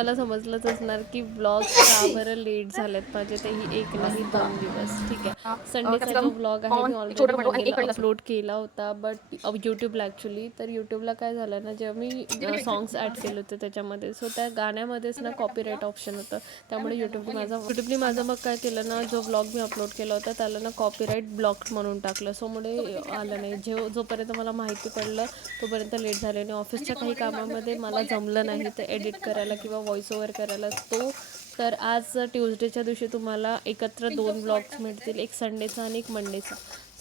मला समजलंच असणार की व्लॉग्स का बरं लेट झालेत माझे, तेही 1 नाही 2 दिवस. ठीक आहे. संडेचा जो व्लॉग आहे मी ऑलरेडी मंडेला अपलोड केला होता, बट यूट्यूबला ॲक्च्युली. तर यूट्यूबला काय झालं ना, जेव्हा मी सॉन्ग्स ॲड केले होते त्याच्यामध्ये, सो त्या गाण्यामध्येच ना कॉपीराईट ऑप्शन होतं. त्यामुळे यूट्यूबने माझं मग काय केलं ना, जो व्लॉग मी अपलोड केला होता त्याला ना कॉपीराईट ब्लॉक्ड म्हणून टाकलं. सो मुळे आलं नाही. जोपर्यंत मला माहिती पडलं तोपर्यंत लेट झाले. आणि ऑफिसच्या काही कामामध्ये मला जमलं नाही ते एडिट करायला किंवा व्हॉइस ओव्हर करायला. तर आज ट्यूजडेच्या दिवशी तुम्हाला एकत्र 2 व्लॉग्स मिळतील, एक संडेचा आणि एक मंडेचा.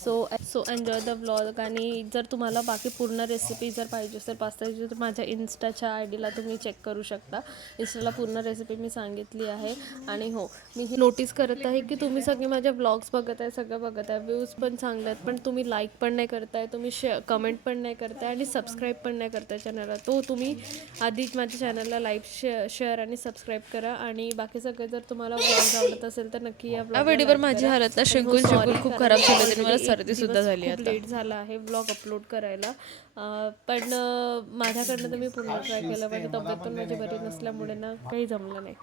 So enjoy the vlog. आणि जर तुम्हाला बाकी पूर्ण रेसिपी जर पाहिजे असेल पास्ताची, तर माझ्या इन्स्टाच्या आय डीला तुम्ही चेक करू शकता. इन्स्टाला पूर्ण रेसिपी मी सांगितली आहे. आणि हो, मी हे नोटीस करत आहे की तुम्ही सगळे माझे व्लॉग्स बघत आहे, सगळं बघत आहे, व्ह्यूज पण चांगले आहेत, पण तुम्ही लाईक पण नाही करताय, तुम्ही कमेंट पण नाही करताय आणि सबस्क्राईब पण नाही करताय चॅनलला. तो तुम्ही आधी माझ्या चॅनलला लाईक शेअर आणि सबस्क्राईब करा. आणि बाकी सगळे जर तुम्हाला व्लॉग आवडत असेल तर नक्की या व्हिडिओवर माझी हालत ना शिंकून खूप खराब झाली होती. मला सर्दी सुद्धा झाली. खूप लेट झाला आहे व्लॉग अपलोड करायला, पण माझ्याकडनं तर मी पूर्ण ट्राय केलं. माझी तब्येत पण माझी बरी नसल्यामुळे ना काही जमलं नाही.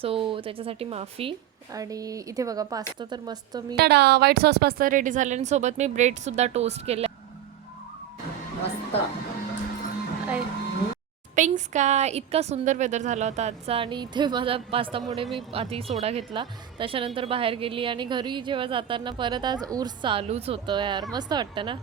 सो त्याच्यासाठी माफी. आणि इथे बघा पास्ता तर मस्त मी व्हाईट सॉस पास्ता रेडी झाले आणि सोबत मी ब्रेडसुद्धा टोस्ट केला मस्त. पिंक स्काय, इतका सुंदर वेदर झाला होता आजचा. आणि इथे माझा पास्तामुळे मी आधी सोडा घेतला, त्याच्यानंतर बाहेर गेली आणि घरी जेव्हा जाताना परत आज ऊर्स चालूच होतं यार. मस्त वाटतं ना.